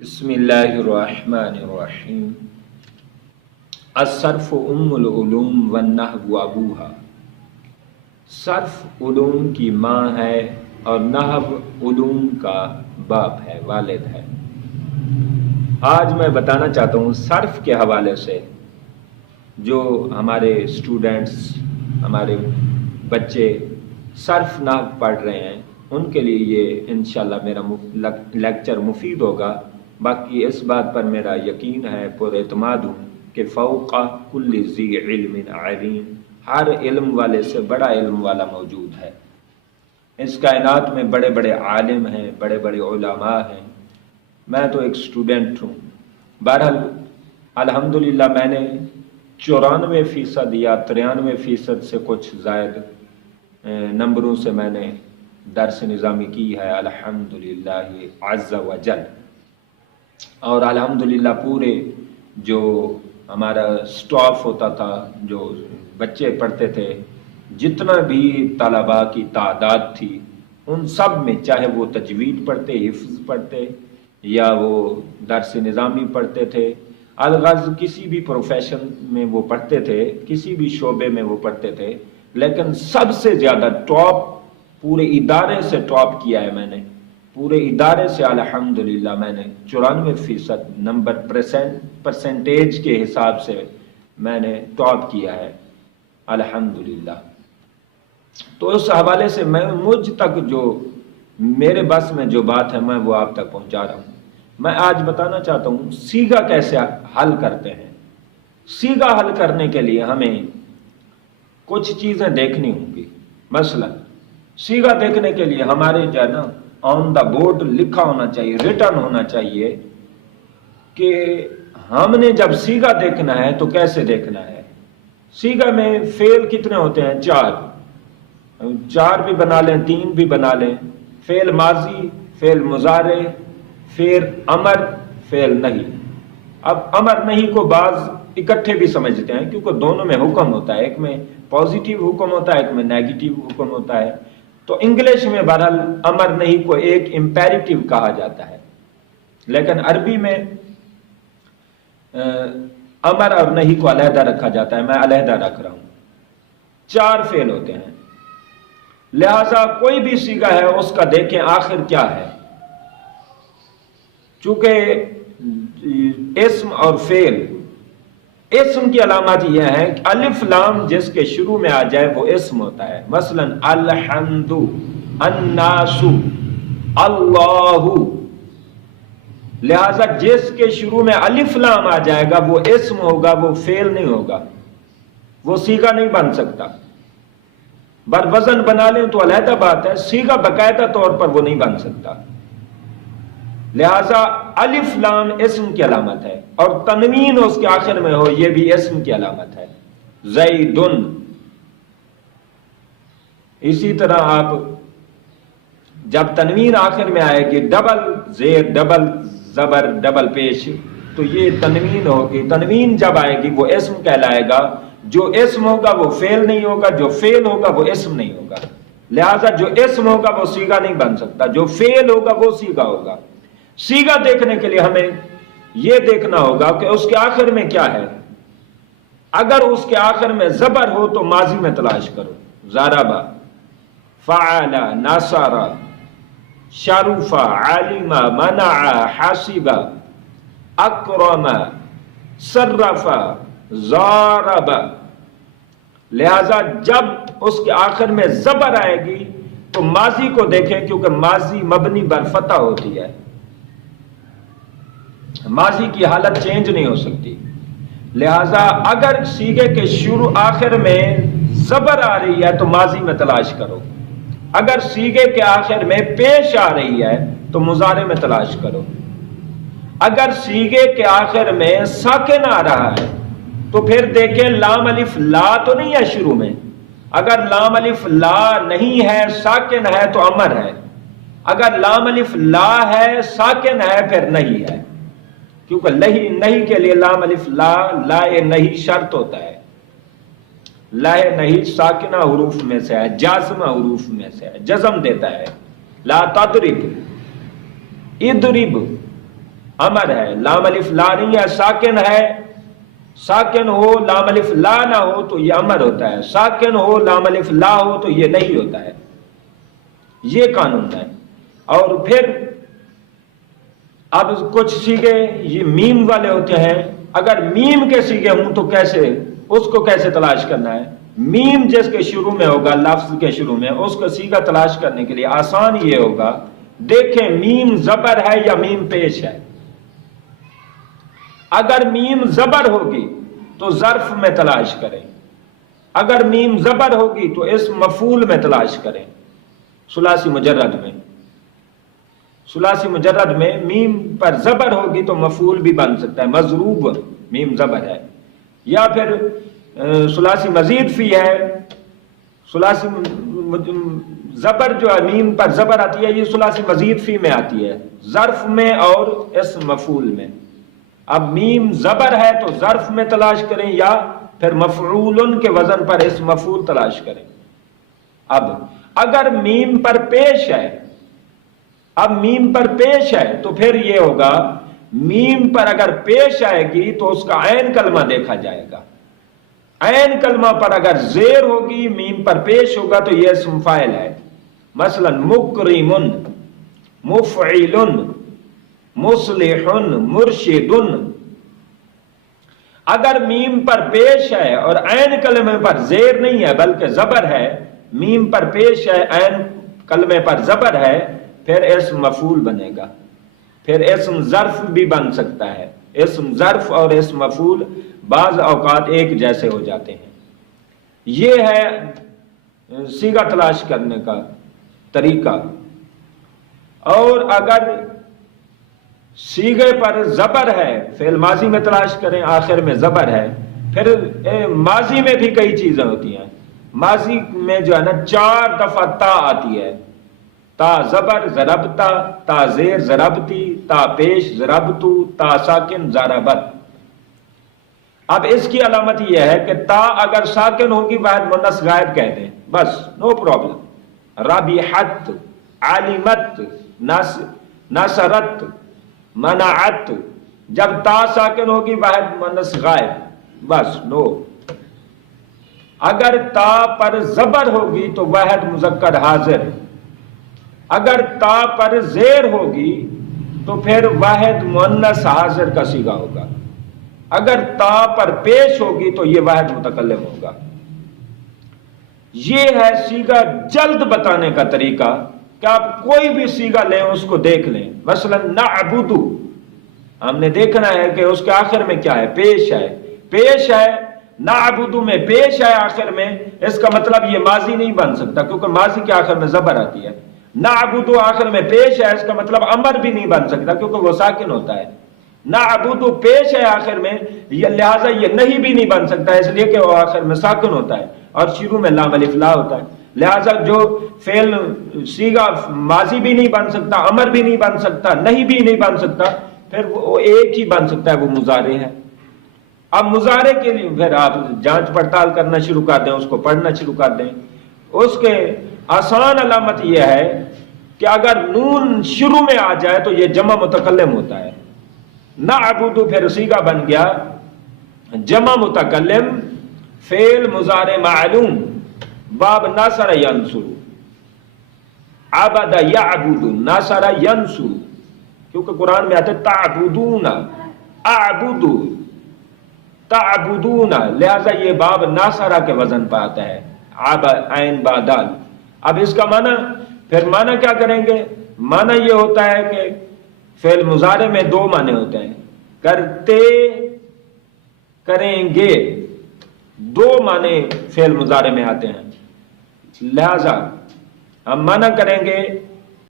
بسم اللہ الرحمن الرحیم الصرف ام العلوم والنحو ابوہا۔ صرف علوم کی ماں ہے اور نحو علوم کا باپ ہے، والد ہے۔ آج میں بتانا چاہتا ہوں صرف کے حوالے سے جو ہمارے اسٹوڈنٹس، ہمارے بچے صرف نحو پڑھ رہے ہیں ان کے لیے یہ انشاءاللہ میرا لیکچر مفید ہوگا۔ باقی اس بات پر میرا یقین ہے، پر اعتماد ہوں کہ فوق کل ذی علم علیم، ہر علم والے سے بڑا علم والا موجود ہے۔ اس کائنات میں بڑے بڑے عالم ہیں، بڑے بڑے علماء ہیں، میں تو ایک اسٹوڈنٹ ہوں۔ بہرحال الحمدللہ میں نے 94% یا 93% سے کچھ زائد نمبروں سے میں نے درس نظامی کی ہے، الحمدللہ عز و جل۔ اور الحمدللہ پورے جو ہمارا سٹاف ہوتا تھا، جو بچے پڑھتے تھے، جتنا بھی طلباء کی تعداد تھی، ان سب میں چاہے وہ تجوید پڑھتے، حفظ پڑھتے یا وہ درس نظامی پڑھتے تھے، الغرض کسی بھی پروفیشن میں وہ پڑھتے تھے، کسی بھی شعبے میں وہ پڑھتے تھے، لیکن سب سے زیادہ ٹاپ پورے ادارے سے ٹاپ کیا ہے میں نے، پورے ادارے سے الحمدللہ میں نے 94% نمبر پرسنٹیج کے حساب سے میں نے ٹاپ کیا ہے الحمدللہ۔ تو اس حوالے سے مجھ تک جو میرے بس میں جو بات ہے میں وہ آپ تک پہنچا رہا ہوں۔ میں آج بتانا چاہتا ہوں سیغہ کیسے حل کرتے ہیں۔ سیغہ حل کرنے کے لیے ہمیں کچھ چیزیں دیکھنی ہوں گی۔ مثلا سیغہ دیکھنے کے لیے ہمارے جو ہے نا آن دا بورڈ لکھا ہونا چاہیے، ریٹن ہونا چاہیے کہ ہم نے جب سیغہ دیکھنا ہے تو کیسے دیکھنا ہے۔ سیغہ میں فعل کتنے ہوتے ہیں؟ 4 بھی بنا لیں، 3 بھی بنا لیں۔ فعل ماضی، فعل مضارع، فعل امر، فعل نہیں۔ اب امر نہیں کو بعض اکٹھے بھی سمجھتے ہیں کیونکہ دونوں میں حکم ہوتا ہے، ایک میں پازیٹیو حکم ہوتا ہے، ایک میں نیگیٹیو حکم ہوتا ہے۔ تو انگلش میں بہرحال امر نہیں کو ایک امپیریٹیو کہا جاتا ہے، لیکن عربی میں امر اور نہیں کو علیحدہ رکھا جاتا ہے، میں علیحدہ رکھ رہا ہوں۔ 4 فعل ہوتے ہیں، لہذا کوئی بھی سیغہ ہے اس کا دیکھیں آخر کیا ہے۔ چونکہ اسم اور فعل، اسم کی علامات یہ ہے کہ الف لام جس کے شروع میں آ جائے وہ اسم ہوتا ہے۔ مثلا الحمد، الناس، اللہ، لہذا جس کے شروع میں الف لام آ جائے گا وہ اسم ہوگا، وہ فعل نہیں ہوگا، وہ سیغہ نہیں بن سکتا۔ بر وزن بنا لیں تو علیحدہ بات ہے، سیغہ باقاعدہ طور پر وہ نہیں بن سکتا۔ لہذا الف لام اسم کی علامت ہے، اور تنوین اس کے آخر میں ہو یہ بھی اسم کی علامت ہے۔ زیدن، اسی طرح آپ جب تنوین آخر میں آئے گی، ڈبل زیر ڈبل زبر ڈبل پیش، تو یہ تنوین ہوگی۔ تنوین جب آئے گی وہ اسم کہلائے گا، جو اسم ہوگا وہ فعل نہیں ہوگا، جو فعل ہوگا وہ اسم نہیں ہوگا۔ لہذا جو اسم ہوگا وہ سیغہ نہیں بن سکتا، جو فعل ہوگا وہ سیغہ ہوگا۔ سیغہ دیکھنے کے لیے ہمیں یہ دیکھنا ہوگا کہ اس کے آخر میں کیا ہے۔ اگر اس کے آخر میں زبر ہو تو ماضی میں تلاش کرو، ضربا، فعل، نصر، شرف، علم، منع، حسب، اکرم، صرف، ضارب۔ لہذا جب اس کے آخر میں زبر آئے گی تو ماضی کو دیکھیں، کیونکہ ماضی مبنی بر فتح ہوتی ہے، ماضی کی حالت چینج نہیں ہو سکتی۔ لہذا اگر سیغے کے شروع آخر میں زبر آ رہی ہے تو ماضی میں تلاش کرو، اگر سیغے کے آخر میں پیش آ رہی ہے تو مضارع میں تلاش کرو، اگر سیغے کے آخر میں ساکن آ رہا ہے تو پھر دیکھیں لام الف لا تو نہیں ہے شروع میں۔ اگر لام الف لا نہیں ہے، ساکن ہے تو امر ہے، اگر لام الف لا ہے ساکن ہے پھر نہیں ہے، کیونکہ نہیں کے لیے لام الف لا، لا نہیں شرط ہوتا ہے۔ لا نہیں ساکنہ حروف میں سے ہے، جازمہ حروف میں سے ہے، جزم دیتا ہے۔ لا تضرب، اضرب، امر ہے، لام الف لا نہیں ہے، ساکن ہے، ساکن ہو لام الف لا نہ ہو تو یہ امر ہوتا ہے، ساکن ہو لام الف لا ہو تو یہ نہیں ہوتا ہے، یہ قانون ہے۔ اور پھر اب کچھ سیغے یہ میم والے ہوتے ہیں، اگر میم کے سیغے ہوں تو کیسے، اس کو کیسے تلاش کرنا ہے؟ میم جس کے شروع میں ہوگا، لفظ کے شروع میں، اس کا سیغہ تلاش کرنے کے لیے آسان یہ ہوگا، دیکھیں میم زبر ہے یا میم پیش ہے۔ اگر میم زبر ہوگی تو ظرف میں تلاش کریں، اگر میم زبر ہوگی تو اسم مفعول میں تلاش کریں، ثلاثی مجرد میں۔ ثلاثی مجرد میں میم پر زبر ہوگی تو مفعول بھی بن سکتا ہے، مضروب میم زبر ہے، یا پھر ثلاثی مزید فی ہے، ثلاثی زبر جو ہے میم پر زبر آتی ہے، یہ ثلاثی مزید فی میں آتی ہے، ظرف میں اور اسم مفعول میں۔ اب میم زبر ہے تو ظرف میں تلاش کریں یا پھر مفعول کے وزن پر اسم مفعول تلاش کریں۔ اب اگر میم پر پیش ہے، اب میم پر پیش ہے تو پھر یہ ہوگا، میم پر اگر پیش آئے گی تو اس کا عین کلمہ دیکھا جائے گا، عین کلمہ پر اگر زیر ہوگی، میم پر پیش ہوگا تو یہ اسم فاعل ہے، مثلا مکرم، مفعل، مصلح، مرشد۔ اگر میم پر پیش ہے اور عین کلمے پر زیر نہیں ہے بلکہ زبر ہے، میم پر پیش ہے، عین کلمے پر زبر ہے، پھر اسم مفعول بنے گا، پھر اسم ظرف بھی بن سکتا ہے۔ اسم ظرف اور اسم مفعول بعض اوقات ایک جیسے ہو جاتے ہیں۔ یہ ہے صیغہ تلاش کرنے کا طریقہ۔ اور اگر صیغے پر زبر ہے، فعل ماضی میں تلاش کریں، آخر میں زبر ہے، پھر ماضی میں بھی کئی چیزیں ہوتی ہیں، ماضی میں جو ہے نا 4 دفعہ تا آتی ہے، تا زبر ضربتا، تا زیر ضربتی، تا پیش ضربتو، تا ساکن ضربت۔ اب اس کی علامت یہ ہے کہ تا اگر ساکن ہوگی واحد مؤنث غائب کہہ دیں، بس نو پرابلم۔ ربیحت، علمت، نصرت، منعت، جب تا ساکن ہوگی واحد مؤنث غائب، بس نو۔ اگر تا پر زبر ہوگی تو واحد مذکر حاضر، اگر تا پر زیر ہوگی تو پھر واحد مؤنث حاضر کا صیغہ ہوگا، اگر تا پر پیش ہوگی تو یہ واحد متکلم ہوگا۔ یہ ہے صیغہ جلد بتانے کا طریقہ کہ آپ کوئی بھی صیغہ لیں اس کو دیکھ لیں۔ مثلا نعبد، ہم نے دیکھنا ہے کہ اس کے آخر میں کیا ہے، پیش ہے، پیش ہے، نعبد میں پیش ہے آخر میں، اس کا مطلب یہ ماضی نہیں بن سکتا کیونکہ ماضی کے آخر میں زبر آتی ہے۔ نعبد آخر میں پیش ہے، اس کا مطلب امر بھی نہیں بن سکتا کیونکہ وہ ساکن ہوتا ہے۔ نعبد پیش ہے آخر میں، لہٰذا یہ نہیں بھی نہیں بن سکتا اس لیے کہ وہ آخر میں ساکن ہوتا ہے اور شروع میں لام الف لا ہوتا ہے، لہٰذا جو فعل صیغہ ماضی بھی نہیں بن سکتا، امر بھی نہیں بن سکتا، نہیں بھی نہیں بن سکتا، پھر وہ ایک ہی بن سکتا ہے، وہ مضارع ہے۔ اب مضارع کے لیے پھر آپ جانچ پڑتال کرنا شروع کر دیں، اس کو پڑھنا شروع کر دیں۔ اس کے آسان علامت یہ ہے کہ اگر نون شروع میں آ جائے تو یہ جمع متکلم ہوتا ہے۔ نعبد پھر صیغہ بن گیا جمع متکلم، فعل مضارع معلوم، باب ناصر ینصر، عبد یعبد، ناصر ینصر، کیونکہ قرآن میں آتے تعبدون، اعبد، تعبدون، لہذا یہ باب ناصرہ کے وزن پہ آتا ہے، عین با دال۔ اب اس کا معنی، پھر معنی کیا کریں گے؟ معنی یہ ہوتا ہے کہ فعل مضارع میں 2 معنی ہوتے ہیں، کرتے، کریں گے، 2 معنی فعل مضارع میں آتے ہیں، لہذا ہم معنی کریں گے